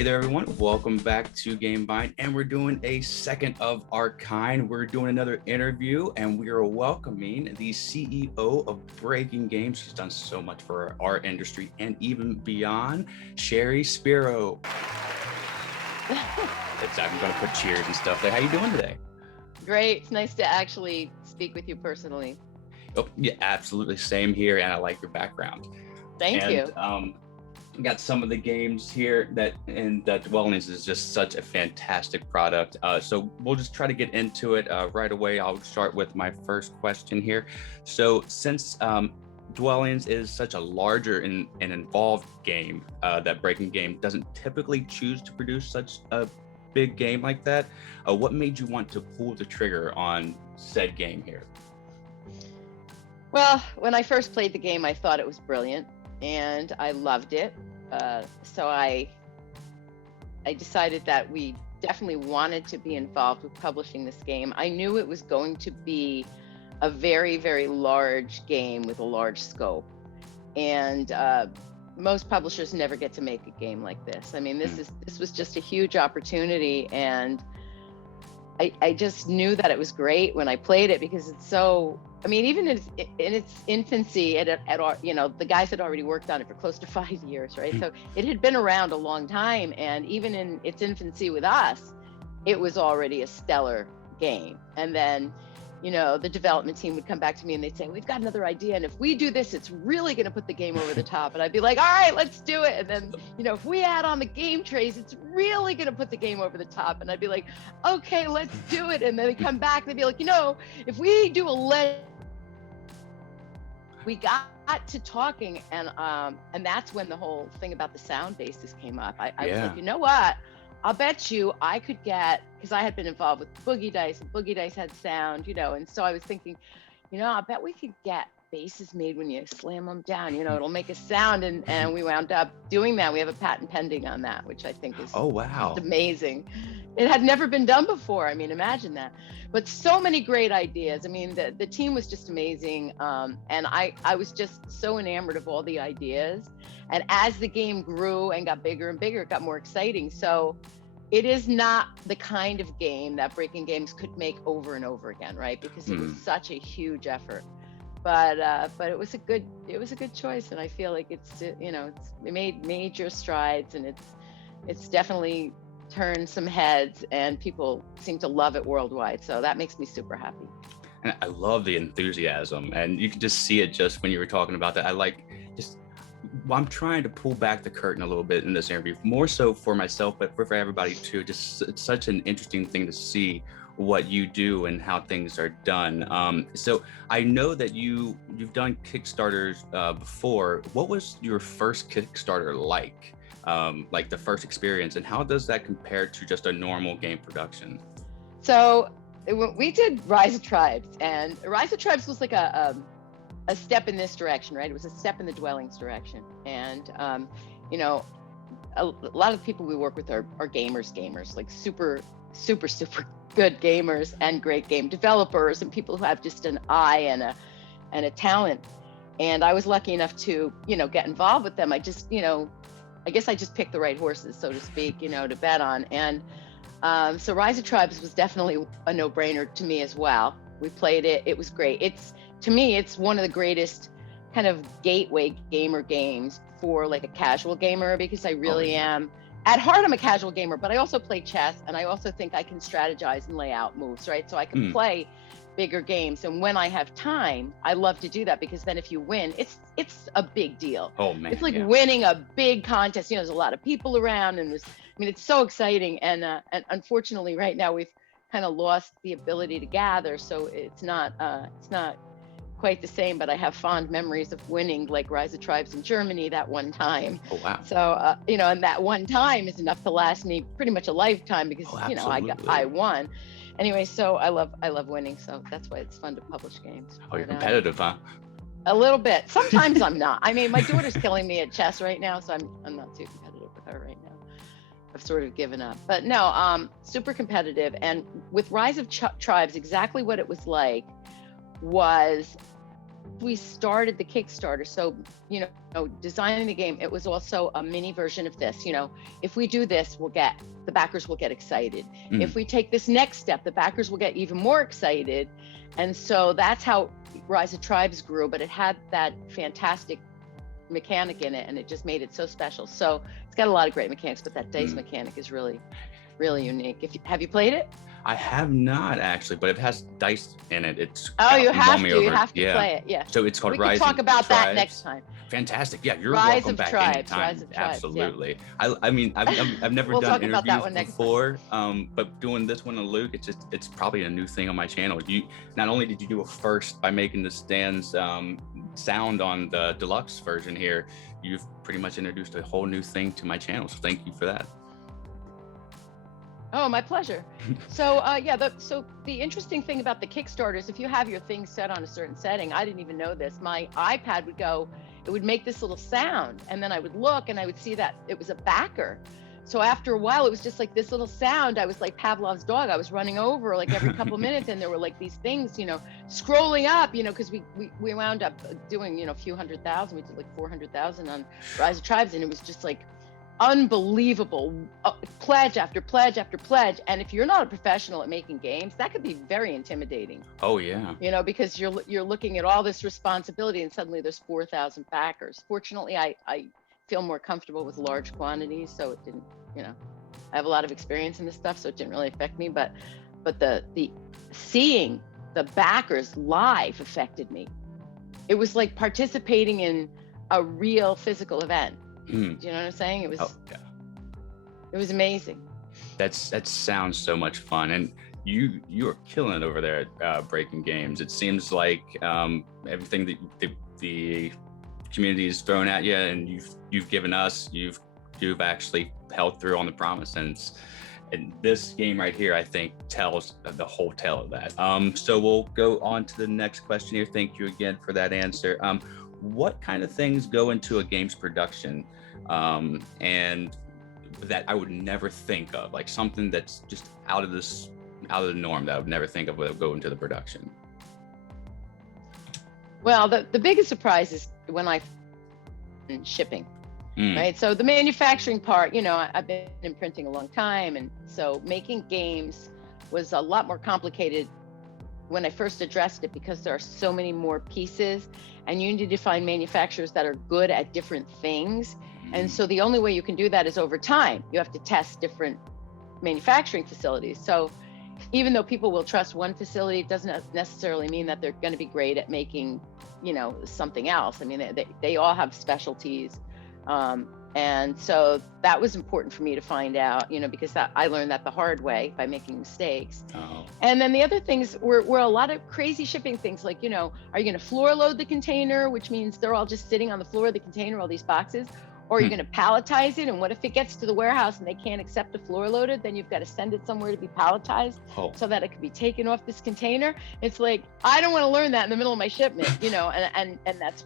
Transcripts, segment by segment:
Hey there, everyone. Welcome back to Gamevine, and we're doing a second of our kind. We're doing another interview, and we are welcoming the CEO of Breaking Games. She's done so much for our industry and even beyond, Shari, Spiro. I'm going to put cheers and stuff there. How you doing today? Great. It's nice to actually speak with you personally. Oh, yeah, absolutely. Same here, and I like your background. Thank you. Got some of the games here and Dwellings is just such a fantastic product. So we'll just try to get into it right away. I'll start with my first question here. So since Dwellings is such a larger and involved game, that Breaking Game doesn't typically choose to produce such a big game like that, what made you want to pull the trigger on said game here? Well, when I first played the game, I thought it was brilliant and I loved it. So I decided that we definitely wanted to be involved with publishing this game. I knew it was going to be a very, very large game with a large scope. And most publishers never get to make a game like this. I mean, this was just a huge opportunity, and I just knew that it was great when I played it because it's so. I mean, even in its infancy, the guys had already worked on it for close to 5 years, right? So it had been around a long time, and even in its infancy with us, it was already a stellar game. And then, the development team would come back to me and they'd say, "We've got another idea, and if we do this, it's really going to put the game over the top." And I'd be like, "All right, let's do it." And then, if we add on the game trays, it's really going to put the game over the top. And I'd be like, "Okay, let's do it." And then they come back, they'd be like, "If we do we got to talking, and that's when the whole thing about the sound basis came up. I was like, you know what? I'll bet you I could get, because I had been involved with Boogie Dice, and Boogie Dice had sound, and so I was thinking, I bet we could get bases made when you slam them down, it'll make a sound, and we wound up doing that. We have a patent pending on that, which I think is just amazing. It had never been done before. I mean, imagine that. But so many great ideas. I mean, the team was just amazing. And I was just so enamored of all the ideas. And as the game grew and got bigger and bigger, it got more exciting. So it is not the kind of game that Breaking Games could make over and over again, right? Because it was such a huge effort. But it was a good choice. And I feel like it made major strides, and it's definitely turned some heads, and people seem to love it worldwide. So that makes me super happy. And I love the enthusiasm, and you can just see it just when you were talking about that. I'm trying to pull back the curtain a little bit in this interview, more so for myself, but for everybody too. Just it's such an interesting thing to see what you do and how things are done. So I know that you've done Kickstarters before. What was your first Kickstarter like the first experience, and how does that compare to just a normal game production? So we did Rise of Tribes, and Rise of Tribes was like a step in this direction, right? It was a step in the Dwellings direction. And a lot of the people we work with are gamers, like super good gamers and great game developers, and people who have just an eye and a talent. And I was lucky enough to get involved with them. I guess I just picked the right horses, so to speak, to bet on. And so Rise of Tribes was definitely a no-brainer to me as well. We played it. It was great. To me, it's one of the greatest kind of gateway gamer games for like a casual gamer, because I really am. At heart, I'm a casual gamer, but I also play chess, and I also think I can strategize and lay out moves, right? So I can play bigger games, and when I have time, I love to do that, because then if you win, it's a big deal. Oh man, it's like winning a big contest. There's a lot of people around, and it's so exciting. And unfortunately, right now we've kind of lost the ability to gather, so it's not quite the same. But I have fond memories of winning, like Rise of Tribes in Germany that one time. Oh wow. So and that one time is enough to last me pretty much a lifetime, because I won. Anyway, so I love winning, so that's why it's fun to publish games. Oh, you're competitive, huh? A little bit. Sometimes I'm not. I mean, my daughter's killing me at chess right now, so I'm not too competitive with her right now. I've sort of given up. But no, super competitive. And with Rise of Tribes, exactly what it was like was we started the Kickstarter, so, designing the game, it was also a mini version of this. If we do this, the backers will get excited. If we take this next step, the backers will get even more excited. And so that's how Rise of Tribes grew, but it had that fantastic mechanic in it, and it just made it so special. So it's got a lot of great mechanics, but that dice mechanic is really, really unique. Have you played it? I have not actually, but it has dice in it. You have to play it. Yeah. So it's called Rise of Tribes. We can talk about that next time. Fantastic. Yeah, you're Rise welcome of back Tribes, anytime. Rise of Tribes, Absolutely. Yeah. I mean, I've never we'll done talk about that one interviews next before, but doing this one with Luke, it's probably a new thing on my channel. You not only did you do a first by making the stands sound on the deluxe version here, you've pretty much introduced a whole new thing to my channel. So thank you for that. Oh, my pleasure. So so the interesting thing about the Kickstarter is if you have your thing set on a certain setting, I didn't even know this, my iPad would make this little sound, and then I would look and I would see that it was a backer. So after a while, it was just like this little sound. I was like Pavlov's dog. I was running over like every couple of minutes, and there were like these things, scrolling up, because we wound up doing, a few 100,000. We did like 400,000 on Rise of Tribes, and it was just like unbelievable, pledge after pledge after pledge. And if you're not a professional at making games, that could be very intimidating. Oh yeah. Because you're looking at all this responsibility, and suddenly there's 4,000 backers. Fortunately, I feel more comfortable with large quantities, so it didn't, I have a lot of experience in this stuff, so it didn't really affect me. But the seeing the backers live affected me. It was like participating in a real physical event. Do you know what I'm saying? It was It was amazing. That sounds so much fun, and you are killing it over there at Breaking Games. It seems like everything that the community is thrown at you, and you've given us, you've actually held through on the promise, and this game right here, I think, tells the whole tale of that. So we'll go on to the next question here. Thank you again for that answer. What kind of things go into a game's production, and that I would never think of, like something that's just out of the norm that I would never think of would go into the production? Well, the biggest surprise is when shipping, right? So the manufacturing part, I've been in printing a long time, and so making games was a lot more complicated when I first addressed it, because there are so many more pieces, and you need to find manufacturers that are good at different things. And so the only way you can do that is over time. You have to test different manufacturing facilities. So even though people will trust one facility, it doesn't necessarily mean that they're going to be great at making, something else. I mean, they all have specialties. And so that was important for me to find out, because I learned that the hard way by making mistakes. Oh. And then the other things were a lot of crazy shipping things, like, are you going to floor load the container, which means they're all just sitting on the floor of the container, all these boxes, or are you going to palletize it? And what if it gets to the warehouse and they can't accept a floor loaded? Then you've got to send it somewhere to be palletized so that it can be taken off this container. It's like, I don't want to learn that in the middle of my shipment, and that's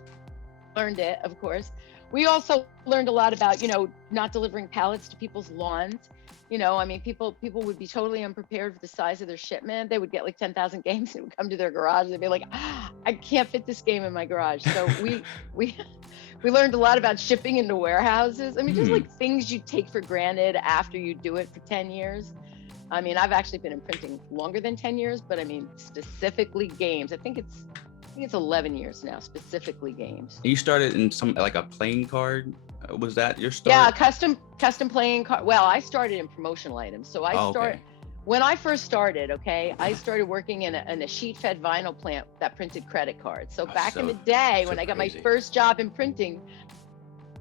learned it, of course. We also learned a lot about, not delivering pallets to people's lawns. People would be totally unprepared for the size of their shipment. They would get like 10,000 games and it would come to their garage. They'd be like, I can't fit this game in my garage. So we learned a lot about shipping into warehouses. Just like things you take for granted after you do it for 10 years. I've actually been in printing longer than 10 years, but specifically games. I think it's 11 years now, specifically games. You started in like a playing card. Was that your start? Yeah, custom playing card. Well, I started in promotional items. So when I first started, I started working in a sheet-fed vinyl plant that printed credit cards. So back in the day, when I got my first job in printing,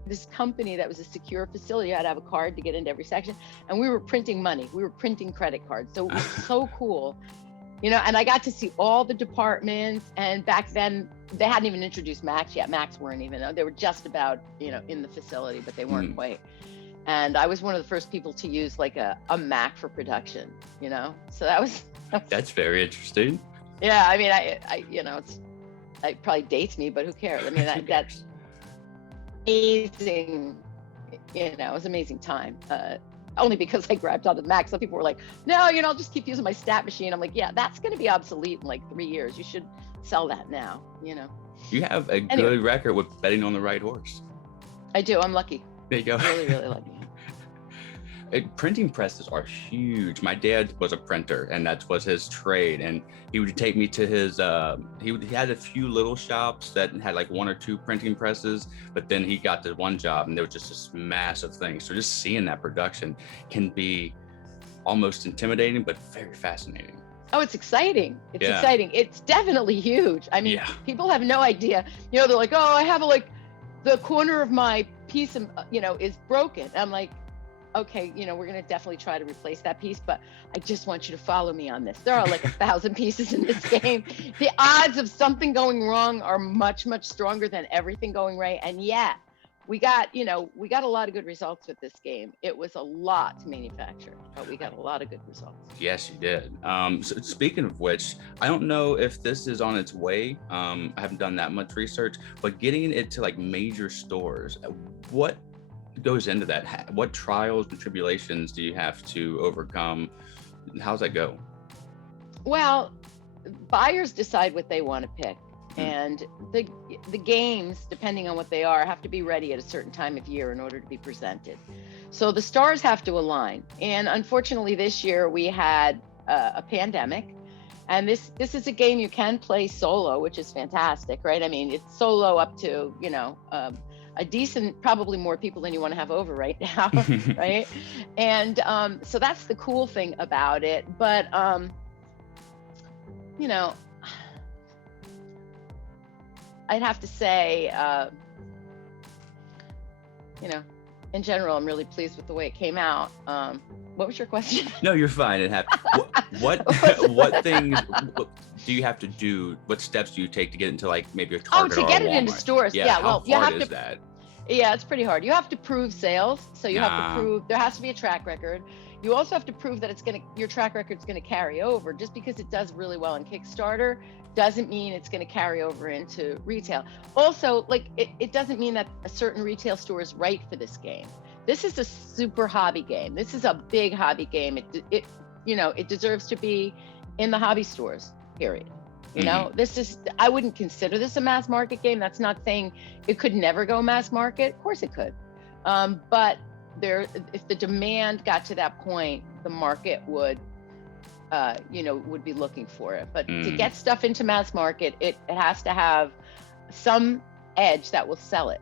this company that was a secure facility, I had to have a card to get into every section, and we were printing money. We were printing credit cards. So it was so cool. And I got to see all the departments, and back then they hadn't even introduced Macs yet. Macs weren't even, they were just about, in the facility, but they weren't quite. And I was one of the first people to use like a Mac for production, so that's very interesting. Yeah. It probably dates me, but who cares? That's amazing. It was an amazing time. Only because I grabbed onto the Mac. Some people were like, no, I'll just keep using my stat machine. I'm like, yeah, that's going to be obsolete in like 3 years. You should sell that now, You have a Anyway. good record with betting on the right horse. I do. I'm lucky. There you go. Really, really lucky. Printing presses are huge. My dad was a printer, and that was his trade. And he would take me to his. He had a few little shops that had like 1 or 2 printing presses, but then he got to one job, and there was just this massive thing. So just seeing that production can be almost intimidating, but very fascinating. Oh, it's exciting. It's exciting. It's definitely huge. I mean, people have no idea. You know, they're like, oh, I have the corner of my piece, is broken. I'm like, okay, we're going to definitely try to replace that piece, but I just want you to follow me on this. There are like 1,000 pieces in this game. The odds of something going wrong are much, much stronger than everything going right. And yeah, we got a lot of good results with this game. It was a lot to manufacture, but we got a lot of good results. Yes, you did. So speaking of which, I don't know if this is on its way. I haven't done that much research, but getting it to like major stores, what goes into that? What trials and tribulations do you have to overcome? How's that go? Well, buyers decide what they want to pick. And the games, depending on what they are, have to be ready at a certain time of year in order to be presented. So the stars have to align. And unfortunately, this year we had a pandemic. And this is a game you can play solo, which is fantastic, right? I mean, it's solo up to, a decent, probably more people than you want to have over right now, right? And so that's the cool thing about it. But, I'd have to say, in general, I'm really pleased with the way it came out. What was your question? No, you're fine. It happened. What things do you have to do? What steps do you take to get into like maybe a Target or a Walmart? To get it into stores. Yeah, well, you have to. That? Yeah, it's pretty hard. You have to prove sales. So you have to prove, there has to be a track record. You also have to prove that your track record's going to carry over. Just because it does really well in Kickstarter doesn't mean it's going to carry over into retail. Also, like it doesn't mean that a certain retail store is right for this game. This is a super hobby game. This is a big hobby game. It deserves to be in the hobby stores, period. I wouldn't consider this a mass market game. That's not saying it could never go mass market. Of course it could. But if the demand got to that point, the market would be looking for it. But to get stuff into mass market, it has to have some edge that will sell it.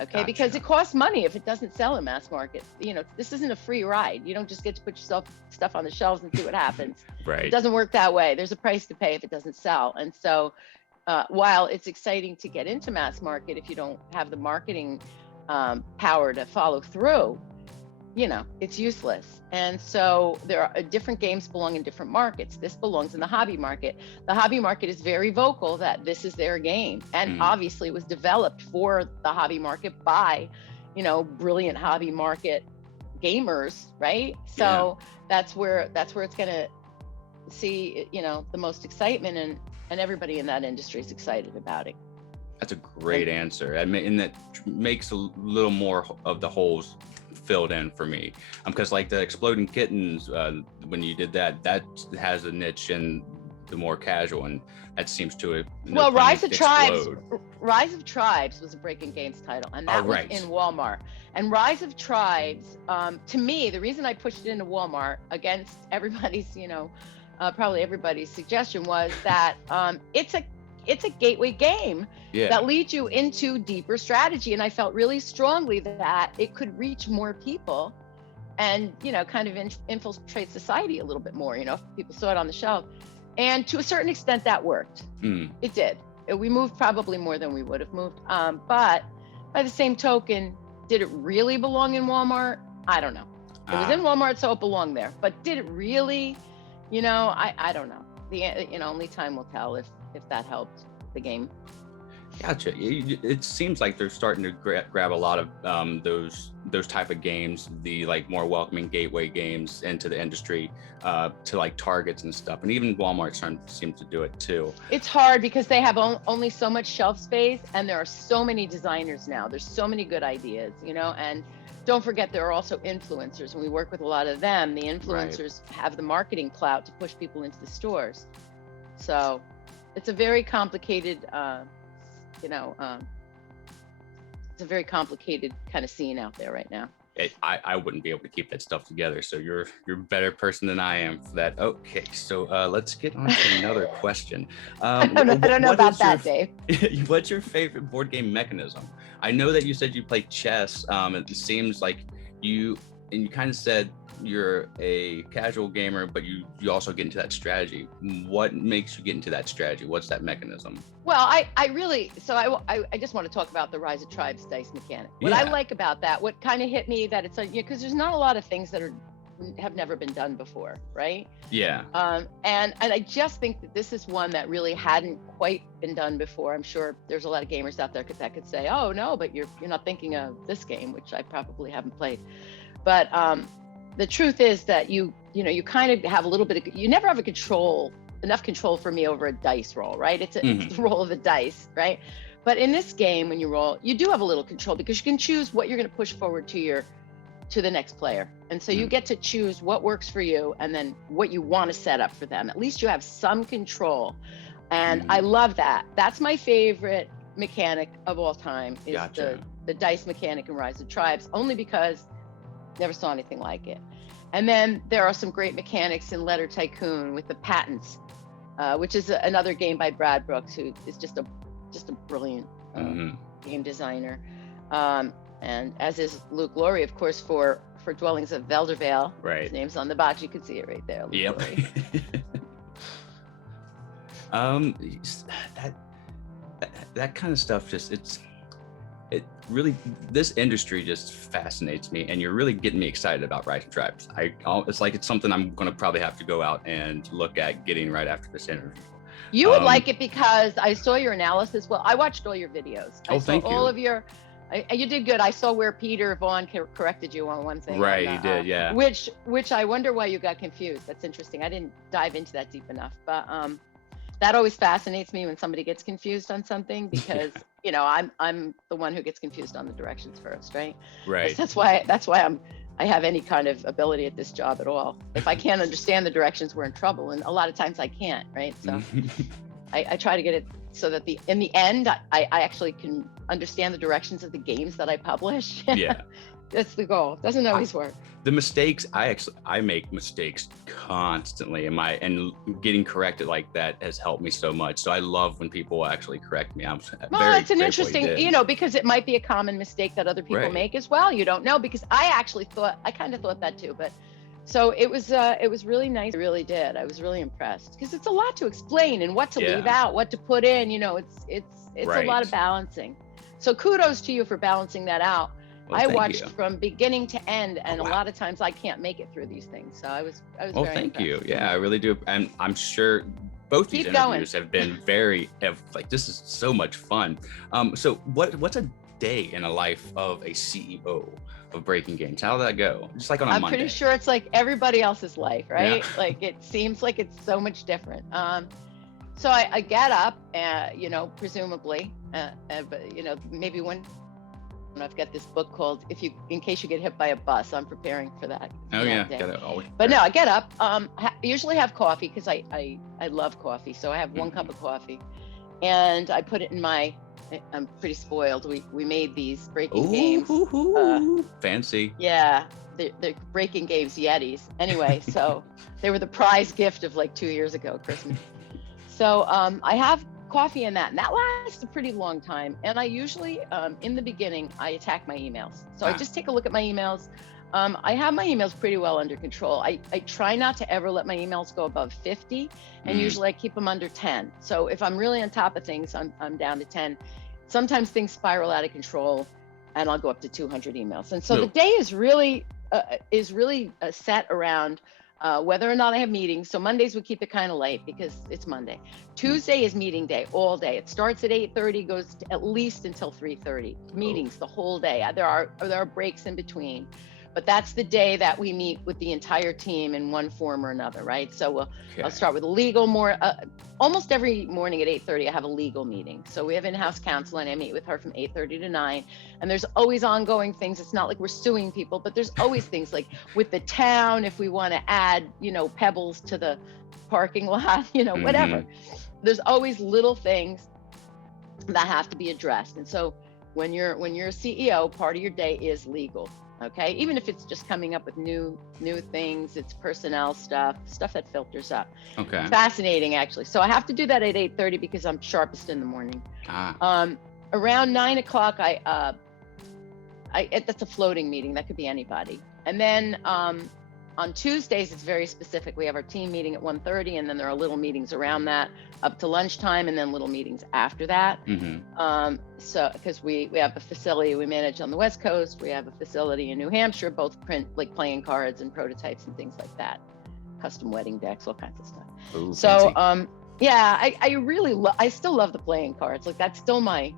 Okay. Gotcha. Because it costs money if it doesn't sell in mass market. This isn't a free ride. You don't just get to put stuff on the shelves and see what happens. Right. It doesn't work that way. There's a price to pay if it doesn't sell. And so while it's exciting to get into mass market, if you don't have the marketing power to follow through, it's useless. And so there are different games belong in different markets. This belongs in the hobby market. The hobby market is very vocal that this is their game. And obviously it was developed for the hobby market by, brilliant hobby market gamers, right? So that's where it's going to see, the most excitement, and everybody in that industry is excited about it. That's a great answer. I mean, and that makes a little more of the holes filled in for me, because like the Exploding Kittens, when you did that has a niche in the more casual, and that seems to Rise of Tribes was a Breaking Games title, and that was in Walmart. And Rise of Tribes, to me, the reason I pushed it into Walmart against everybody's probably everybody's suggestion was that it's a gateway game that leads you into deeper strategy. And I felt really strongly that it could reach more people and, kind of infiltrate society a little bit more, if people saw it on the shelf. And to a certain extent that worked. It did. We moved probably more than we would have moved. But by the same token, did it really belong in Walmart? I don't know. It was in Walmart, so it belonged there. But did it really? I don't know. Only time will tell if that helped the game. Gotcha. It seems like they're starting to grab a lot of those type of games, the like more welcoming gateway games into the industry, to like Targets and stuff, and even Walmart seems to do it too. It's hard because they have only so much shelf space, and there are so many designers now. There's so many good ideas, and don't forget there are also influencers, and we work with a lot of them. The influencers have the marketing clout to push people into the stores. So it's a very complicated you know, it's a very complicated kind of scene out there right now. I wouldn't be able to keep that stuff together. So you're a better person than I am for that. Okay, so let's get on to another question. I don't know about that, Dave. What's your favorite board game mechanism? I know that you said you play chess. It seems like you kind of said you're a casual gamer, but you also get into that strategy. What makes you get into that strategy? What's that mechanism? Well, I just want to talk about the Rise of Tribes dice mechanic. What I like about that, what kind of hit me, that it's because there's not a lot of things that have never been done before, right? Yeah. And I just think that this is one that really hadn't quite been done before. I'm sure there's a lot of gamers out there that could say, oh no, but you're not thinking of this game, which I probably haven't played. But the truth is that you kind of have a little bit of, you never have enough control for me over a dice roll, right? It's the roll of the dice, right? But in this game, when you roll, you do have a little control because you can choose what you're going to push forward to the next player. And so you get to choose what works for you and then what you want to set up for them. At least you have some control. And I love that. That's my favorite mechanic of all time, is the dice mechanic in Rise of Tribes, only because never saw anything like it. And then there are some great mechanics in Letter Tycoon with the patents, which is another game by Brad Brooks, who is just a brilliant game designer. And as is Luke Laurie, of course, for Dwellings of Veldervale. Right. His name's on the box. You can see it right there. Luke Laurie. That kind of stuff it really, this industry just fascinates me, and you're really getting me excited about Rise of Tribes. It's like it's something I'm going to probably have to go out and look at getting right after this interview. You would like it because I saw your analysis. Well, I watched all your videos. Thank you. All of your, you did good. I saw where Peter Vaughn corrected you on one thing. Right, he did, yeah. Which I wonder why you got confused. That's interesting. I didn't dive into that deep enough, but that always fascinates me when somebody gets confused on something, because I'm the one who gets confused on the directions first, right? Right. That's why I have any kind of ability at this job at all. If I can't understand the directions, we're in trouble, and a lot of times I can't, right? So I try to get it so that in the end I actually can understand the directions of the games that I publish. Yeah. That's the goal. Doesn't always work. The mistakes, I make mistakes constantly, and getting corrected like that has helped me so much. So I love when people actually correct me. It's an interesting, because it might be a common mistake that other people make as well. You don't know, because I kind of thought that too. But so it was really nice. I really did. I was really impressed, because it's a lot to explain and what to leave out, what to put in. It's a lot of balancing. So kudos to you for balancing that out. Well, I watched from beginning to end, and a lot of times I can't make it through these things. So I was very thank impressed. you. Yeah, I really do. And I'm sure both these interviews have been this is so much fun. So what's a day in a life of a CEO of Breaking Games? How did that go? Just like on a Monday. I'm pretty sure it's like everybody else's life, right? Yeah. Like it seems like it's so much different. So I get up, presumably, but maybe when. I've got this book called In Case You Get Hit by a Bus. I'm preparing for that. But no, I get up. Usually have coffee, because I love coffee. So I have one cup of coffee, and I put it in I'm pretty spoiled. We made these Breaking Games. Fancy. Yeah, the Breaking Games Yetis. Anyway, so they were the prize gift of like 2 years ago, Christmas. So I have coffee in that, and that lasts a pretty long time. And I usually in the beginning I attack my emails, so I just take a look at my emails. I have my emails pretty well under control. I try not to ever let my emails go above 50, and usually I keep them under 10. So if I'm really on top of things, I'm down to 10. Sometimes things spiral out of control, and I'll go up to 200 emails. And so the day is really set around whether or not I have meetings. So Mondays we keep it kind of late because it's Monday. Tuesday is meeting day all day. It starts at 8:30, goes at least until 3:30. Meetings the whole day. There are breaks in between, but that's the day that we meet with the entire team in one form or another, right? So I'll start with a legal almost every morning at 8:30 I have a legal meeting. So we have in-house counsel, and I meet with her from 8:30 to 9. And there's always ongoing things. It's not like we're suing people, but there's always things like with the town, if we want to add, pebbles to the parking lot, whatever. There's always little things that have to be addressed. And so when you're a CEO, part of your day is legal. Okay, even if it's just coming up with new things, it's personnel stuff that filters up. Okay. It's fascinating, actually. So I have to do that at 8:30 because I'm sharpest in the morning. Around 9 o'clock, that's a floating meeting. That could be anybody. And then on Tuesdays, it's very specific. We have our team meeting at 1:30, and then there are little meetings around that up to lunchtime, and then little meetings after that. So because we have a facility we manage on the West Coast, we have a facility in New Hampshire, both print like playing cards and prototypes and things like that, custom wedding decks, all kinds of stuff. Ooh, so fancy. yeah, I still love the playing cards. Like that's still my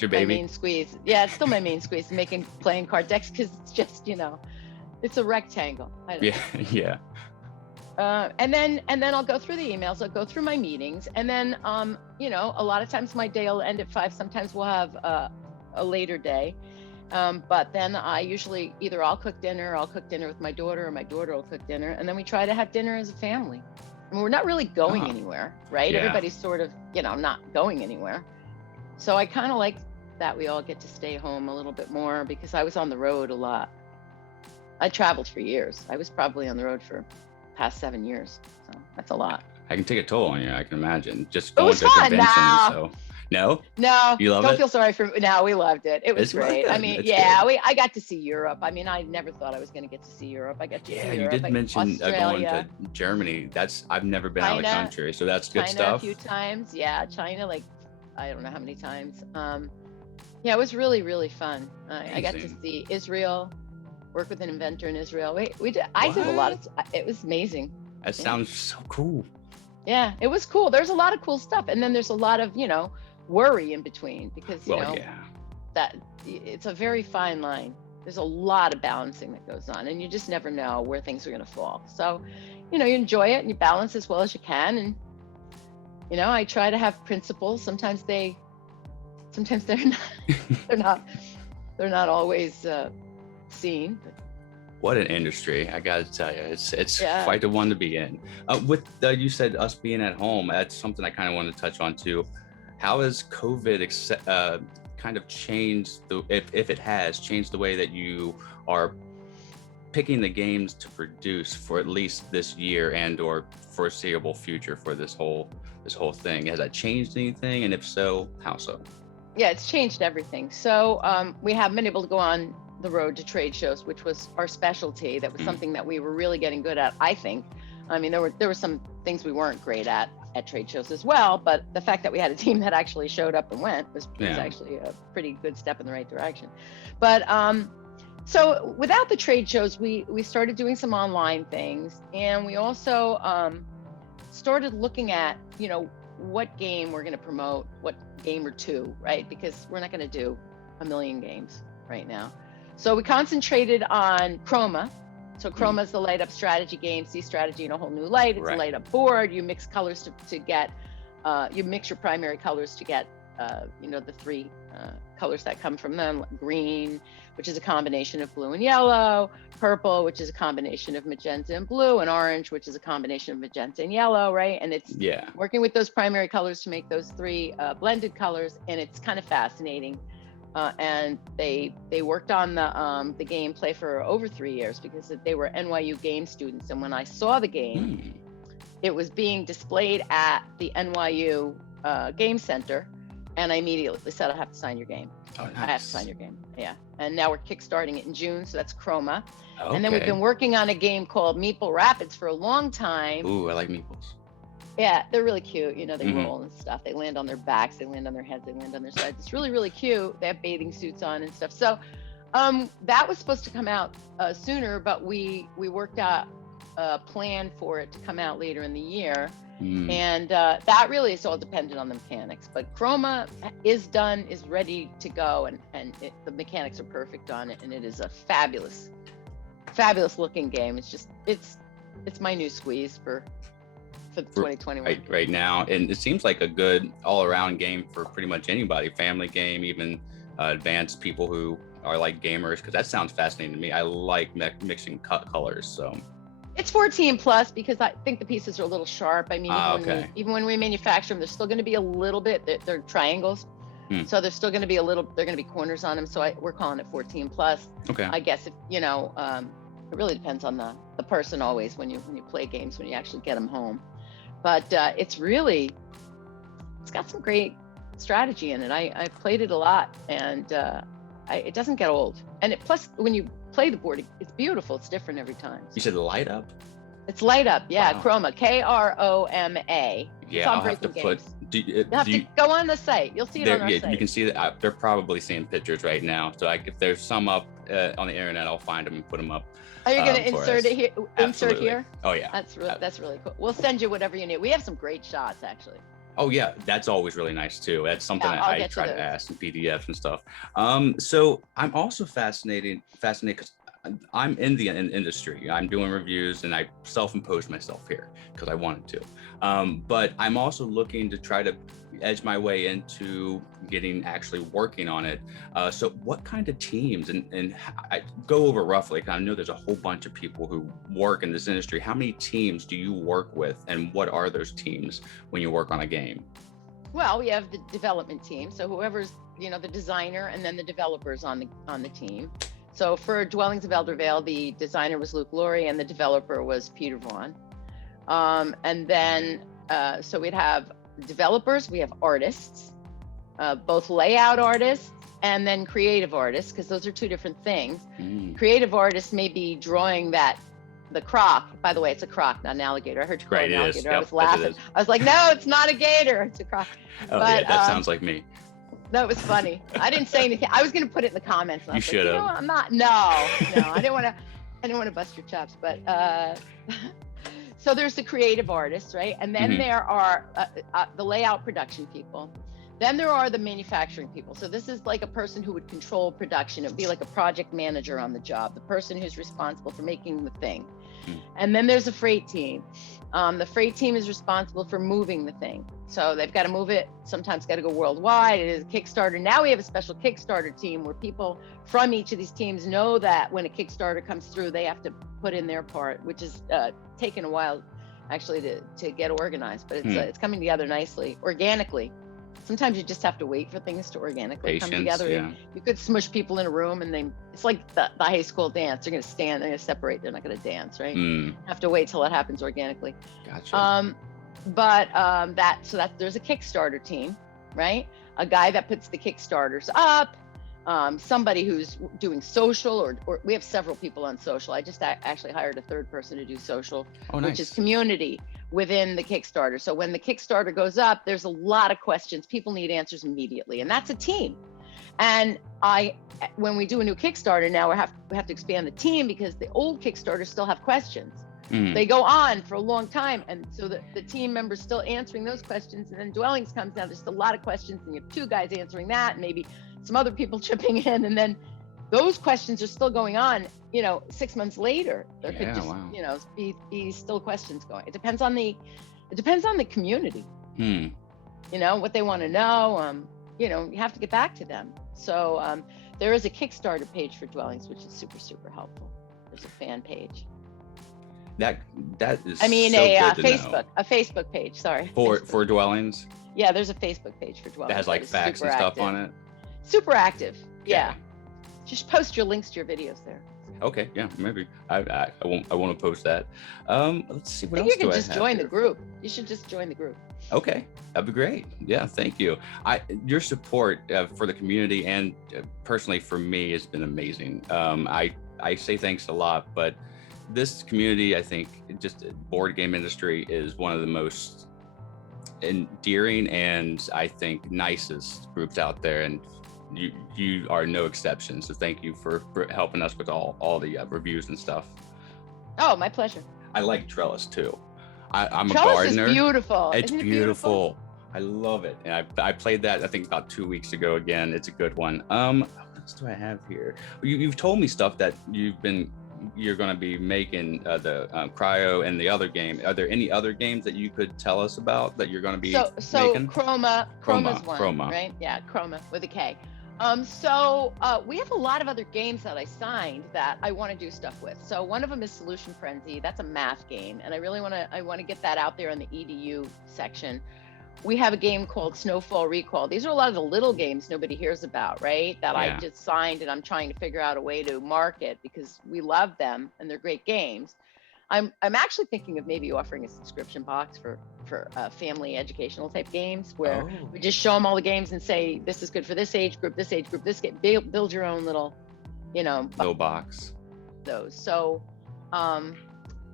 main squeeze. Yeah, it's still my main squeeze, making playing card decks, because it's just, it's a rectangle. Yeah. And then I'll go through the emails, I'll go through my meetings, and then a lot of times my day will end at 5. Sometimes we'll have a later day, but then I usually either I'll cook dinner with my daughter, or my daughter will cook dinner, and then we try to have dinner as a family. I mean, we're not really going anywhere, right? Yeah. Everybody's sort of not going anywhere, so I kind of like that we all get to stay home a little bit more, because I was on the road a lot. I traveled for years. I was probably on the road for past 7 years, so that's a lot. I can take a toll on you, I can imagine. Just It going was to fun. conventions. No. So no, you love Don't it? feel sorry for. No, we loved it. It was It's great. good. I mean, It's yeah, good. I got to see Europe. I mean, I never thought I was going to get to see Europe. I got to see Yeah, Europe. you did mention going Australia, to Germany. I've never been out of the China, country, so that's good China stuff. a few times. Yeah, China, like I don't know how many times. Yeah, it was really, really fun. I got to see Israel, work with an inventor in Israel. We did. I did a lot of. It was amazing. That sounds so cool. Yeah, it was cool. There's a lot of cool stuff, and then there's a lot of worry in between, because that it's a very fine line. There's a lot of balancing that goes on, and you just never know where things are going to fall. So, you enjoy it and you balance as well as you can. And I try to have principles. Sometimes they're not they're not always seen. But what an industry! I gotta tell you, it's Yeah. quite the one to be in. With you said us being at home, that's something I kind of wanted to touch on too. How has COVID kind of changed if it has changed the way that you are picking the games to produce for at least this year and or foreseeable future for this whole thing? Has that changed anything, and if so, how so? Yeah, it's changed everything. So we haven't been able to go on the road to trade shows, which was our specialty. That was something that we were really getting good at, I think. I mean, there were some things we weren't great at trade shows as well, but the fact that we had a team that actually showed up and went was actually a pretty good step in the right direction. But so without the trade shows, we started doing some online things, and we also started looking at what game we're going to promote, what game or two, right? Because we're not going to do a million games right now. So we concentrated on Chroma. So Chroma is the light up strategy game, see strategy in a whole new light. It's a light up board. You mix colors to get, you mix your primary colors to get, the 3 colors that come from them: green, which is a combination of blue and yellow; purple, which is a combination of magenta and blue; and orange, which is a combination of magenta and yellow, right? And it's working with those primary colors to make those 3 blended colors, and it's kind of fascinating. And they worked on the gameplay for over 3 years, because they were NYU game students. And when I saw the game, it was being displayed at the NYU Game Center, and I immediately said, I have to sign your game. Oh, nice. I have to sign your game. Yeah. And now we're kickstarting it in June, so that's Chroma. Okay. And then we've been working on a game called Meeple Rapids for a long time. Ooh, I like meeples. Yeah, they're really cute. They roll and stuff. They land on their backs, they land on their heads, they land on their sides. It's really, really cute. They have bathing suits on and stuff. So that was supposed to come out sooner, but we worked out a plan for it to come out later in the year. And that really is all dependent on the mechanics. But Chroma is done, is ready to go, and the mechanics are perfect on it, and it is a fabulous looking game. It's my new squeeze for 2021 right now, and it seems like a good all-around game for pretty much anybody. Family game, even advanced people who are like gamers, because that sounds fascinating to me. I like mixing colors. So it's 14 plus, because I think the pieces are a little sharp. I mean, even when we manufacture them, there's still going to be a little bit. They're triangles, So there's still going to be they're going to be corners on them. So we're calling it 14 plus. Okay. I guess if, it really depends on the person always when you play games, when you actually get them home. But it's got some great strategy in it. I played it a lot, and it doesn't get old. And plus, when you play the board, it's beautiful. It's different every time. You said light up? It's light up, yeah. Wow. Chroma, Kroma. Yeah, I'll have to put. You'll have to go on the site. You'll see it on our site. You can see that they're probably seeing pictures right now. So if there's some up on the internet, I'll find them and put them up. Are you going to insert it here? Insert here? Oh yeah. That's really cool. We'll send you whatever you need. We have some great shots, actually. Oh yeah, that's always really nice too. That's something that I try to ask in PDFs and stuff. So I'm also fascinated because I'm in the industry. I'm doing reviews, and I self-imposed myself here because I wanted to. But I'm also looking to try to edge my way into actually working on it. So what kind of teams, and I go over roughly, because I know there's a whole bunch of people who work in this industry. How many teams do you work with, and what are those teams when you work on a game? Well, we have the development team. So whoever's, the designer, and then the developers on the team. So for Dwellings of Elder Vale, the designer was Luke Laurie and the developer was Peter Vaughn. And then, so we'd have developers, we have artists, both layout artists and then creative artists, because those are two different things. Creative artists may be drawing the croc. By the way, it's a croc, not an alligator. I heard you call it an alligator. I was laughing. I was like, no, it's not a gator, it's a croc. Oh, yeah, that sounds like me. That was funny. I didn't say anything. I was going to put it in the comments. You should have. I'm not. No. I didn't want to bust your chops. But so there's the creative artists, right? And then there are the layout production people. Then there are the manufacturing people. So this is like a person who would control production. It would be like a project manager on the job, the person who's responsible for making the thing. And then there's a freight team. The freight team is responsible for moving the thing. So they've got to move it, sometimes got to go worldwide. It is a Kickstarter. Now we have a special Kickstarter team where people from each of these teams know that when a Kickstarter comes through, they have to put in their part, which is taken a while actually to get organized, but it's coming together nicely, organically. Sometimes you just have to wait for things to organically come together. Yeah. You could smush people in a room and it's like the high school dance. They're going to stand, they're going to separate, they're not going to dance, right? Have to wait till it happens organically. Gotcha. But there's a Kickstarter team, right? A guy that puts the Kickstarters up, somebody who's doing social, or we have several people on social. I just actually hired a third person to do social, which is community within the Kickstarter. So when the Kickstarter goes up, there's a lot of questions. People need answers immediately, and that's a team. And when we do a new Kickstarter now, we have to expand the team because the old Kickstarters still have questions. They go on for a long time, and so the team members still answering those questions, and then Dwellings comes down, there's a lot of questions, and you have two guys answering that, and maybe some other people chipping in, and then those questions are still going on, 6 months later. There could just, be still questions going. It depends on the community, what they want to know. You have to get back to them. So there is a Kickstarter page for Dwellings, which is super, super helpful. There's a fan page. That is. I mean, so a Facebook page. Sorry. For Dwellings. Yeah, there's a Facebook page for Dwellings. That has like facts and stuff on it. Super active. Okay. Yeah. Just post your links to your videos there. Okay. Yeah. Maybe I won't to post that. Let's see what else. You can just join the group. You should just join the group. Okay, that'd be great. Yeah, thank you. Your support for the community and personally for me has been amazing. I say thanks a lot, but this community, I think, just board game industry is one of the most endearing and I think nicest groups out there, and you are no exception. So thank you for helping us with all the reviews and stuff. Oh, my pleasure. I like Trellis too. I'm Trellis a gardener. Is beautiful. It's beautiful. I love it. And I played that I think about 2 weeks ago again. It's a good one. What else do I have here? You've told me stuff that you're going to be making the cryo and the other game. Are there any other games that you could tell us about that you're going to be making? Chroma's one, right? Yeah, Chroma with a K. We have a lot of other games that I signed that I want to do stuff with. So one of them is Solution Frenzy. That's a math game, and I want to get that out there in the EDU section. we have a game called Snowfall Recall. These are a lot of the little games nobody hears about, right? That I just signed and I'm trying to figure out a way to market because we love them and they're great games. I'm actually thinking of maybe offering a subscription box for family educational type games where we just show them all the games and say, this is good for this age group, this game, build your own little, little box. Those. So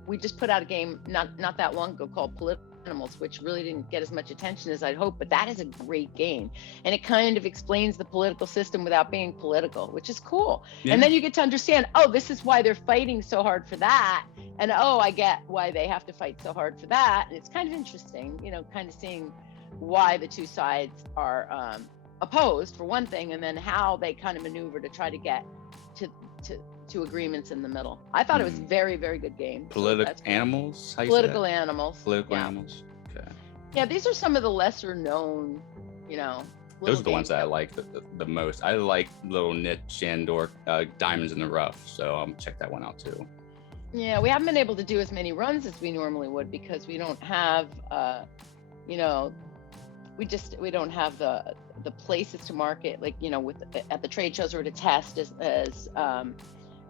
we just put out a game not that long ago called Political Animals, which really didn't get as much attention as I'd hoped, but that is a great game. And it kind of explains the political system without being political, which is cool. Yeah. And then you get to understand, oh, this is why they're fighting so hard for that. And oh, I get why they have to fight so hard for that. And it's kind of interesting, kind of seeing why the two sides are opposed for one thing, and then how they kind of maneuver to try to get to agreements in the middle. I thought it was very, very good game. Political Animals? Political Animals. Political Animals. Okay. Yeah, these are some of the lesser known, those are the ones that I like the most. I like Little Niche and/or Diamonds in the Rough, so I'll check that one out too. Yeah, we haven't been able to do as many runs as we normally would because we don't have, we don't have the places to market, like, at the trade shows or to test as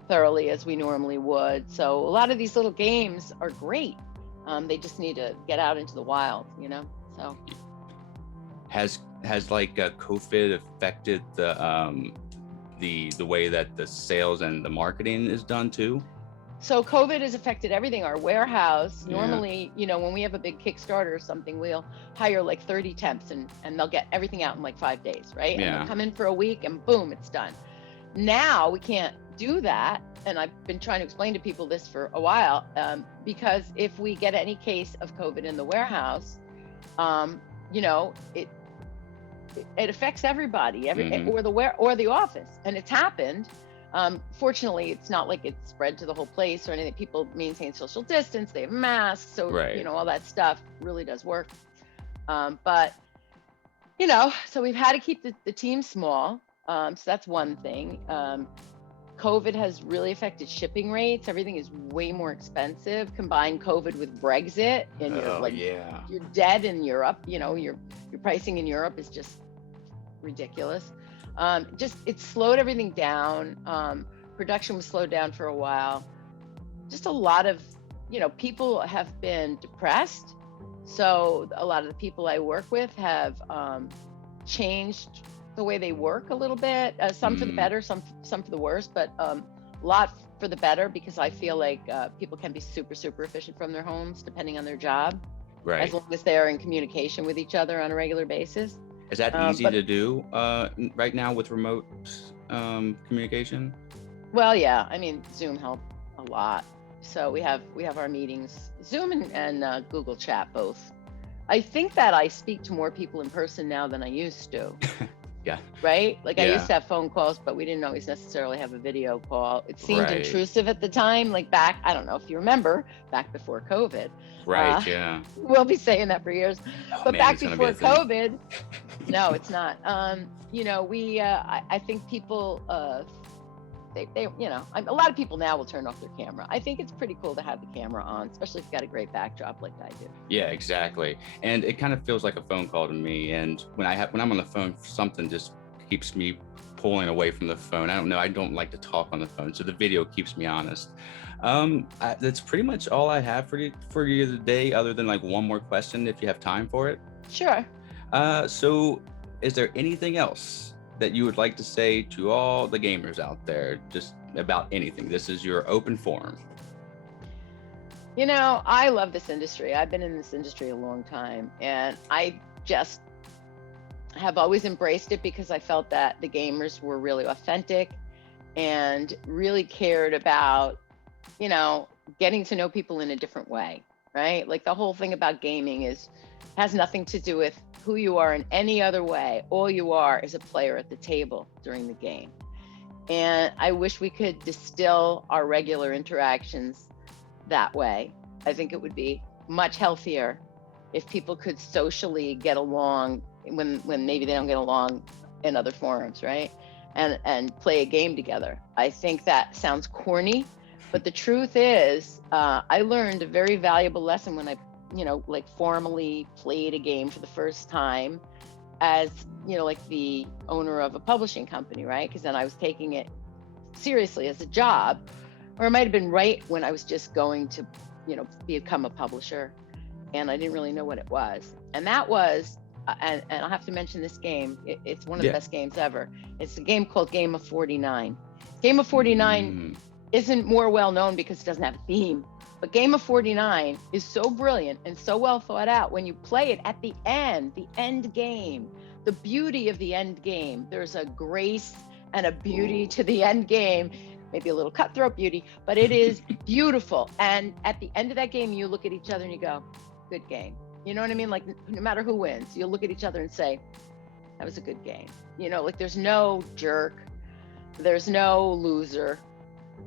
thoroughly as we normally would. So a lot of these little games are great. They just need to get out into the wild, so. Has like COVID affected the way that the sales and the marketing is done too? So COVID has affected everything. Our warehouse, normally, when we have a big Kickstarter or something, we'll hire like 30 temps and they'll get everything out in like 5 days, right? And they'll come in for a week and boom, it's done. Now we can't do that. And I've been trying to explain to people this for a while, because if we get any case of COVID in the warehouse, it affects everybody, or the office, and it's happened. Fortunately, it's not like it's spread to the whole place or anything. People maintain social distance, they have masks, so all that stuff really does work. But so we've had to keep the team small. So that's one thing. COVID has really affected shipping rates. Everything is way more expensive. Combine COVID with Brexit, and you're dead in Europe. Your pricing in Europe is just ridiculous. It slowed everything down. Production was slowed down for a while. Just a lot of, people have been depressed. So a lot of the people I work with have changed the way they work a little bit. Some for the better, some for the worse, but a lot for the better, because I feel like people can be super, super efficient from their homes, depending on their job, as long as they're in communication with each other on a regular basis. Is that easy to do right now with remote communication? Well, yeah. I mean, Zoom helped a lot. So we have our meetings, Zoom and Google Chat both. I think that I speak to more people in person now than I used to. Yeah. Right? Like I used to have phone calls, but we didn't always necessarily have a video call. It seemed intrusive at the time, like back, I don't know if you remember, back before COVID. Right, yeah. We'll be saying that for years. But back before COVID, no, it's not. I think people, they a lot of people now will turn off their camera. I think it's pretty cool to have the camera on, especially if you've got a great backdrop like I do. Yeah, exactly. And it kind of feels like a phone call to me. And when I'm on the phone, something just keeps me pulling away from the phone. I don't know. I don't like to talk on the phone, so the video keeps me honest. That's pretty much all I have for you today, other than like one more question, if you have time for it. Sure. So is there anything else that you would like to say to all the gamers out there, just about anything? This is your open forum. I love this industry. I've been in this industry a long time, and I just have always embraced it because I felt that the gamers were really authentic and really cared about, getting to know people in a different way, right? Like the whole thing about gaming has nothing to do with who you are in any other way. All you are is a player at the table during the game. And I wish we could distill our regular interactions that way. I think it would be much healthier if people could socially get along when maybe they don't get along in other forums, right? And play a game together. I think that sounds corny, but the truth is, I learned a very valuable lesson when I like formally played a game for the first time as, like the owner of a publishing company, right? Because then I was taking it seriously as a job, or it might have been right when I was just going to, become a publisher, and I didn't really know what it was. And that was, and I'll have to mention this game. It's one of the best games ever. It's a game called Game of 49. Game of 49 isn't more well known because it doesn't have a theme. But Game of 49 is so brilliant and so well thought out when you play it at the end game, the beauty of the end game. There's a grace and a beauty to the end game, maybe a little cutthroat beauty, but it is beautiful. And at the end of that game, you look at each other and you go, good game. You know what I mean? Like, no matter who wins, you'll look at each other and say, that was a good game. Like there's no jerk, there's no loser,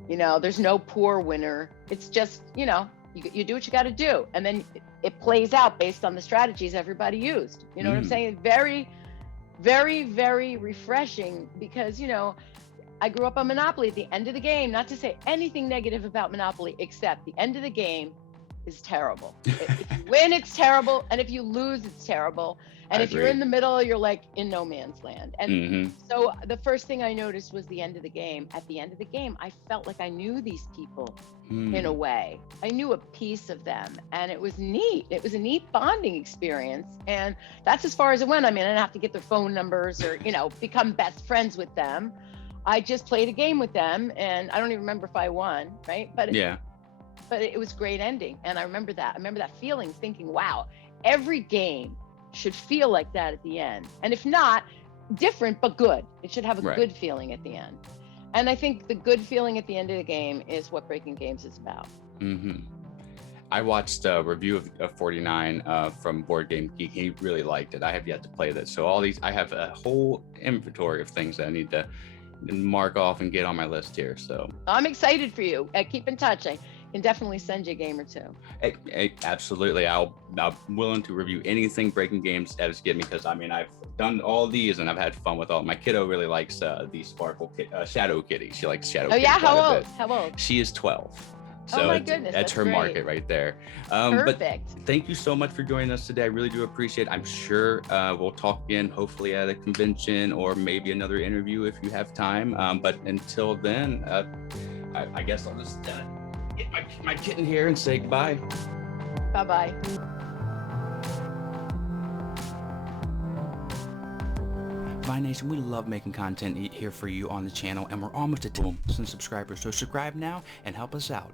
there's no poor winner. It's just, you do what you got to do. And then it plays out based on the strategies everybody used. You know what I'm saying? Very, very, very refreshing because, I grew up on Monopoly. At the end of the game, not to say anything negative about Monopoly, except the end of the game is terrible. If you win, it's terrible. And if you lose, it's terrible. And if you're in the middle, you're like in no man's land. And so the first thing I noticed was the end of the game. At the end of the game, I felt like I knew these people in a way. I knew a piece of them, and it was neat. It was a neat bonding experience. And that's as far as it went. I mean, I didn't have to get their phone numbers or, become best friends with them. I just played a game with them, and I don't even remember if I won, right? But it was great ending. And I remember that. I remember that feeling, thinking, wow, every game should feel like that at the end. And if not, different, but good. It should have a good feeling at the end. And I think the good feeling at the end of the game is what Breaking Games is about. I watched a review of 49 from Board Game Geek. He really liked it. I have yet to play that. So I have a whole inventory of things that I need to mark off and get on my list here. So I'm excited for you. Keep in touch. I can definitely send you a game or two. Absolutely. I'm willing to review anything Breaking Games has given me, because I've done all these and I've had fun with all. My kiddo really likes the Sparkle Shadow Kitty. She likes Shadow Kitty. Oh yeah, how old? She is 12. So oh my goodness, that's her great. Market right there. Perfect. But thank you so much for joining us today. I really do appreciate it. I'm sure we'll talk again, hopefully at a convention or maybe another interview if you have time. But until then, I guess I'll just get my kitten here and say goodbye. Bye-bye. Vine Nation, we love making content here for you on the channel, and we're almost at 10,000 subscribers, so subscribe now and help us out.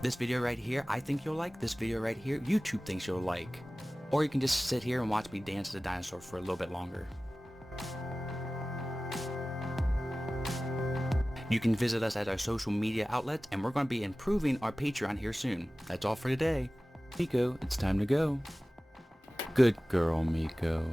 This video right here, I think you'll like. This video right here, YouTube thinks you'll like. Or you can just sit here and watch me dance as a dinosaur for a little bit longer. You can visit us at our social media outlets, and we're going to be improving our Patreon here soon. That's all for today. Miko, it's time to go. Good girl, Miko.